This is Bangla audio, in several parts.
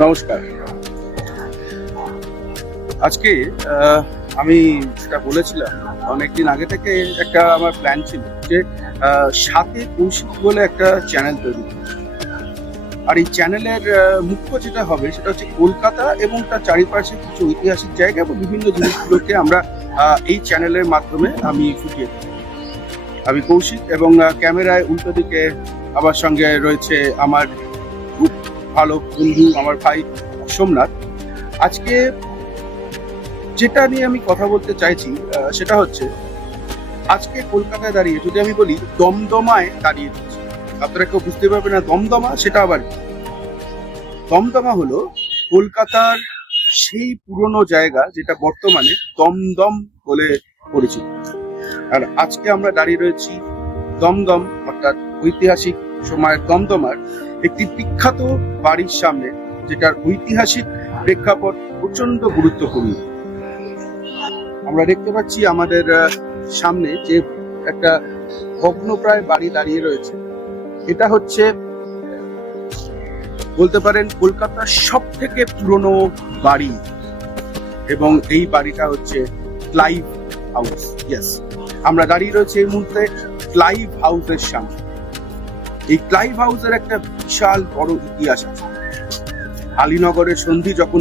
নমস্কার। আজকে আমি যেটা বলেছিলাম, অনেকদিন আগে থেকে একটা আমার প্ল্যান ছিল যে সাথে কৌশিক বলে একটা চ্যানেল তৈরি করব। আর এই চ্যানেলের মুখ্য যেটা হবে সেটা হচ্ছে কলকাতা এবং তার চারিপাশে কিছু ঐতিহাসিক জায়গা এবং বিভিন্ন জিনিসগুলোকে আমরা এই চ্যানেলের মাধ্যমে আমি ফুটিয়ে তুলব। আমি কৌশিক এবং ক্যামেরায় উল্টো দিকে আমার সঙ্গে রয়েছে আমার খুব ভালো বন্ধু, আমার ভাই সোমনাথ। আজকে যেটা নিয়ে আমি কথা বলতে চাইছি সেটা হচ্ছে, আজকে কলকাতায় দাঁড়িয়ে যদি আমি বলি দমদমায় দাঁড়িয়ে রয়েছি, আপনারা কেউ বুঝতে পারবে না দমদমা সেটা আবার কি। দমদমা হলো কলকাতার সেই পুরনো জায়গা যেটা বর্তমানে দমদম বলে পরিচিত। আর আজকে আমরা দাঁড়িয়ে রয়েছি দমদম অর্থাৎ ঐতিহাসিক সময়ের দমদমার একটি বিখ্যাত বাড়ির সামনে, যেটার ঐতিহাসিক প্রেক্ষাপট প্রচন্ড গুরুত্বপূর্ণ। আমরা দেখতে পাচ্ছি আমাদের সামনে যে একটা ভগ্নপ্রায় বাড়ি দাঁড়িয়ে রয়েছে। এটা হচ্ছে বলতে পারেন কলকাতার সব থেকে পুরনো বাড়ি, এবং এই বাড়িটা হচ্ছে ক্লাইভ হাউস। ইয়েস, আমরা দাঁড়িয়ে রয়েছে এই মুহূর্তে ক্লাইভ হাউসের সামনে। এই ক্লাইভ হাউসের একটা বিশাল বড় ইতিহাস আছে। আলীনগরের সন্ধি যখন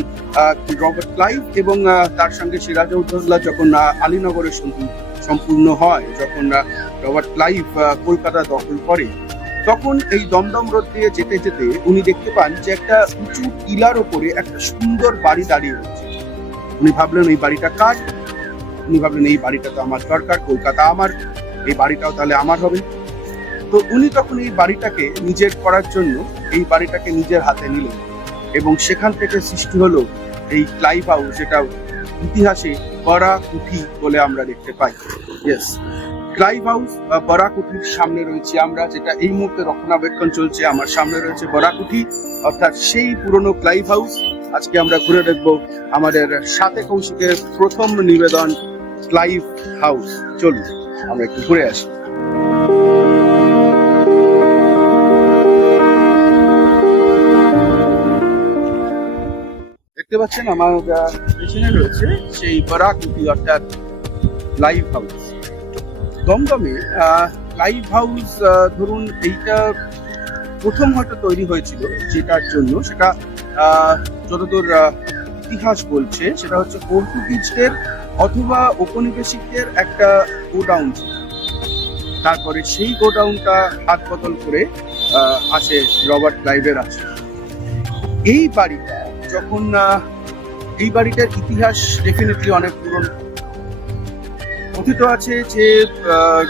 রবার্ট ক্লাইভ এবং তার সঙ্গে সিরাজউদ্দৌলা যখন আলীনগরের সন্ধি সম্পূর্ণ হয়, যখন রবার্ট ক্লাইভ কলকাতা দখল করে, তখন এই দমদম রোড দিয়ে যেতে যেতে উনি দেখতে পান যে একটা উঁচু টিলার ওপরে একটা সুন্দর বাড়ি দাঁড়িয়ে রয়েছে। উনি ভাবলেন এই বাড়িটা কার? উনি ভাবলেন এই বাড়িটা তো আমার দরকার, কলকাতা আমার, এই বাড়িটাও তাহলে আমার হবে। তো উনি তখন এই বাড়িটাকে নিজের করার জন্য এই বাড়িটাকে নিজের হাতে নিলেন, এবং সেখান থেকে সৃষ্টি হলো এই ক্লাইভ হাউস, যেটা ইতিহাসে বরাকুঠি বলে আমরা দেখতে পাই। ইয়েস, ক্লাইভ হাউস বা বরাকুঠির সামনে রয়েছে আমরা, যেটা এই মুহূর্তে রক্ষণাবেক্ষণ চলছে। আমার সামনে রয়েছে বরাকুঠি, অর্থাৎ সেই পুরনো ক্লাইভ হাউস। আজকে আমরা ঘুরে দেখবো আমাদের সাথে কৌশিকের প্রথম নিবেদন ক্লাইভ হাউস। চলুন আমরা একটু ঘুরে আসি। দেখতে পাচ্ছেন আমার পেছনে রয়েছে সেই বরাকুঠি অর্থাৎ ক্লাইভ হাউস। দমদমে ক্লাইভ হাউস ধরুন এইটা প্রথম হয়তো তৈরি হয়েছিল, যেটার জন্য সেটা যতদূর ইতিহাস বলছে সেটা হচ্ছে পর্তুগিজদের অথবা ঔপনিবেশিকদের একটা গোডাউন ছিল। তারপরে সেই গোডাউনটা হাত বদল করে আসে রবার্ট ক্লাইভের আছে। এই বাড়িটা যখন এই বাড়িটার ইতিহাস ডেফিনেটলি অনেক পুরনো। কথিত আছে যে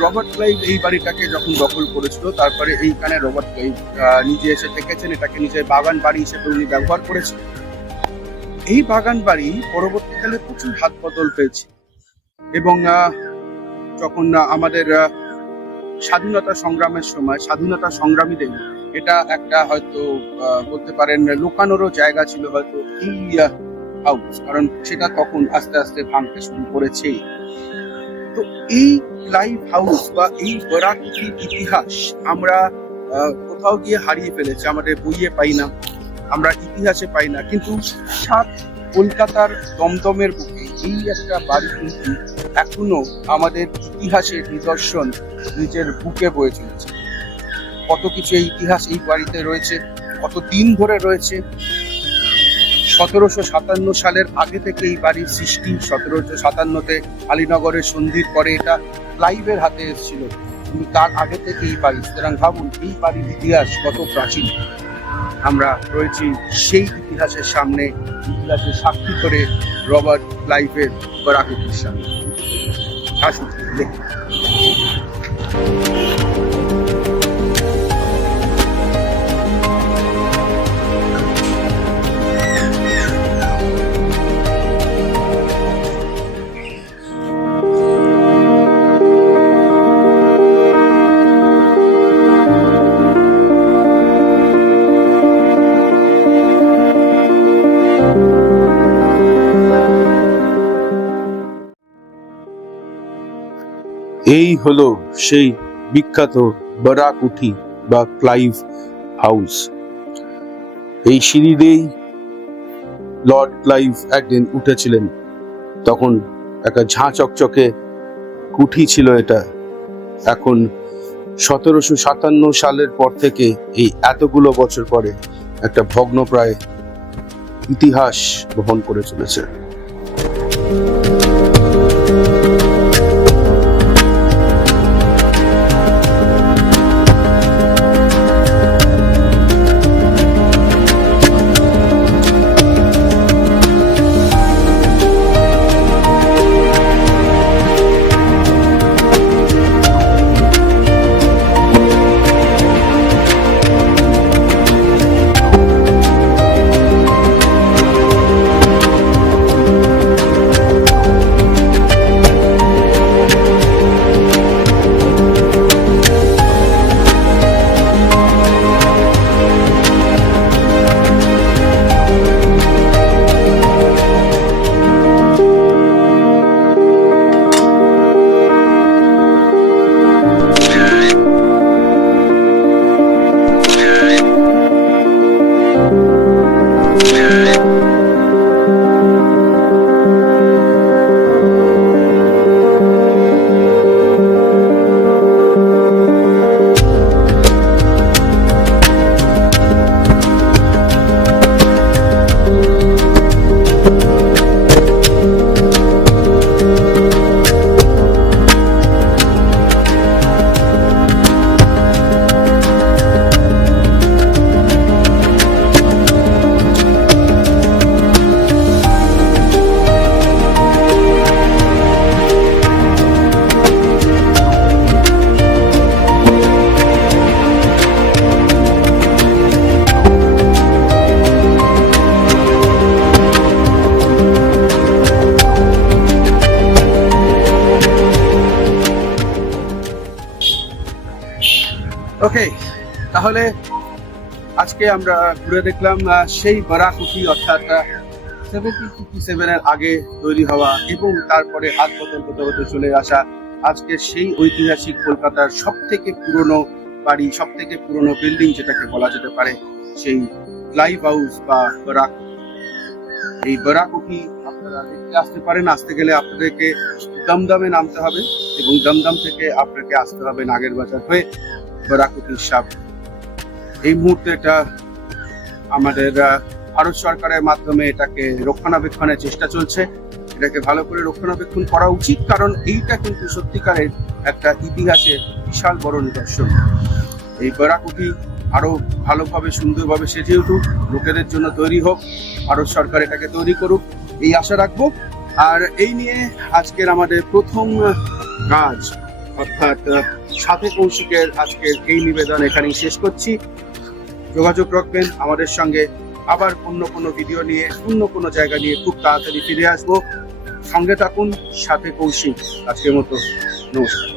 রবার্ট ক্লাইভ এই বাড়িটাকে যখন দখল করেছিল, তারপরে এইখানে রবার্ট ক্লাইভ নিজে এসে থেকেছেন, এটাকে নিজের বাগান বাড়ি হিসেবে উনি ব্যবহার করেছেন। এই বাগান বাড়ি পরবর্তীকালে প্রচুর হাত বদল পেয়েছে, এবং যখন আমাদের স্বাধীনতা সংগ্রামের সময় স্বাধীনতা সংগ্রামীদের এটা একটা হয়তো বলতে পারেন লুকানোরও জায়গা ছিল হয়তো এই হাউস, কারণ সেটা তখন আস্তে আস্তে ভাঙতে শুরু করেছে। তো এই ক্লাইভ হাউস বা এই বরাকুঠির ইতিহাস আমরা কোথাও গিয়ে হারিয়ে ফেলেছি, আমাদের বইয়ে পাই না, আমরা ইতিহাসে পাই না, কিন্তু সাত কলকাতার দমদমের বুকে এই একটা বাড়ি কিন্তু এখনো আমাদের ইতিহাসের নিদর্শন নিজের বুকে বয়ে চলেছে। কত কিছু এই ইতিহাস এই বাড়িতে রয়েছে, কত দিন ধরে রয়েছে। 1757 সালের আগে থেকে এই বাড়ির সৃষ্টি। 1757-তে আলীনগরের সন্ধির পরে এটা ক্লাইভের হাতে এসেছিল, কিন্তু তার আগে থেকে এই বাড়ি। সুতরাং ভাবুন এই বাড়ির ইতিহাস কত প্রাচীন। আমরা রয়েছি সেই ইতিহাসের সামনে, ইতিহাসের সাক্ষী করে রবার্ট ক্লাইভের বরাকুঠির সামনে। আসুন দেখি। এই হলো সেই বিখ্যাত বরাকুঠি বা ক্লাইভ হাউস। এই সিঁড়ি দিয়েই লর্ড ক্লাইভ একদিন উঠেছিলেন, তখন একটা ঝাঁ চকচকে কুঠি ছিল এটা। এখন 1757 সালের পর থেকে এই এতগুলো বছর পরে একটা ভগ্নপ্রায় ইতিহাস বহন করে চলেছে। ওকে, তাহলে আজকে আমরা ঘুরে দেখলাম সেই বারাকুটি, অর্থাৎ 1757 এর আগে তৈরি হওয়া এবং তারপরে হাত বদল হতে হতে চলে আসা আজকে সেই ঐতিহাসিক কলকাতার সব থেকে পুরনো বাড়ি, সব থেকে পুরনো বিল্ডিং যেটাকে বলা যেতে পারে, সেই ক্লাইভ হাউস বা বারাক। এই বারাকুটি আপনারা দেখতে আসতে পারেন। আসতে গেলে আপনাদেরকে দমদমে নামতে হবে এবং দমদম থেকে আপনাকে আসতে হবে নাগের বাজার হয়ে বারাকুটির সামনে। এই মুহূর্তে এটা আমাদের ভারত সরকারের মাধ্যমে এটাকে রক্ষণাবেক্ষণের চেষ্টা চলছে। এটাকে ভালো করে রক্ষণাবেক্ষণ করা উচিত, কারণ এইটা কিন্তু সত্যিকারের একটা ইতিহাসের বিশাল বড় নিদর্শন। এই বারাকুটি আরো ভালোভাবে সুন্দরভাবে সেজে উঠুক, লোকেদের জন্য তৈরি হোক, ভারত সরকার এটাকে তৈরি করুক, এই আশা রাখবো। আর এই নিয়ে আজকের আমাদের প্রথম কাজ, অর্থাৎ সাথে কৌশিকের আজকের এই নিবেদন এখানেই শেষ করছি। যোগাযোগ রাখবেন আমাদের সঙ্গে, আবার অন্য কোনো ভিডিও নিয়ে অন্য কোনো জায়গা নিয়ে খুব তাড়াতাড়ি ফিরে আসবো। সঙ্গে থাকুন, সাথে কৌশিক। আজকের মতো নমস্কার।